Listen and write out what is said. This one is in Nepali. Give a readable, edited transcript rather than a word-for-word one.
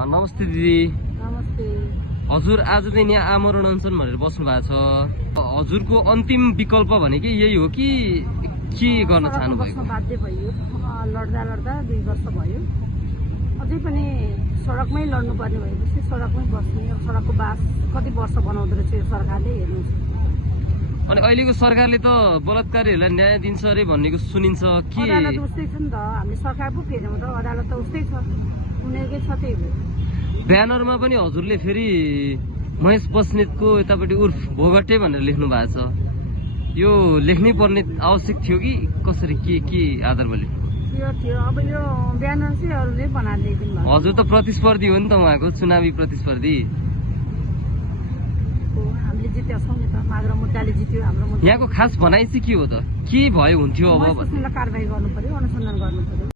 नमस्ते दिदी। नमस्ते। हजुर आज चाहिँ यहाँ आमरण अनसन भनेर बस्नु भएको छ। हजुरको अन्तिम विकल्प भनेको यही हो कि के गर्न चाहनु भएको? बाध्य भयो, लड्दा लड्दा 2 वर्ष भयो। अझै पनि सडकमै लड्नु पर्ने भएपछि सडकमै बस्ने। अब सडकको बास कति वर्ष बनाउँदो रहेछ यो सरकारले, हेर्नुहोस्। अनि अहिलेको सरकारले त बलात्कारीहरूलाई न्याय दिन्छ अरे भन्नेको सुनिन्छ के? अदालत उस्तै छ नि त, हामी सरकार पो फेर्यौँ त, अदालत त उस्तै छ, उनीहरूकै छ त्यही हो। ब्यानरमा पनि हजुरले फेरि महेश बस्नेतको यतापट्टि उर्फ भोगटे भनेर लेख्नु भएको छ। यो लेख्नै पर्ने आवश्यक थियो कि कसरी, के आधारमा लेख्नु? यो थियो, अब यो ब्यानर चाहिँ अरूले बनाएर ल्याइदिनु भएको। हजुर त प्रतिस्पर्धी हो नि त, उहाँको चुनावी प्रतिस्पर्धी। हामीले जितेका छौँ नि त, माग्रा मुद्दाले जित्यो हाम्रो मुद्दा। यहाँको खास भनाइ चाहिँ के हो त? के भयो हुन्थ्यो अब? कारबाही गर्नु पर्यो, अनुसन्धान गर्नु पर्यो।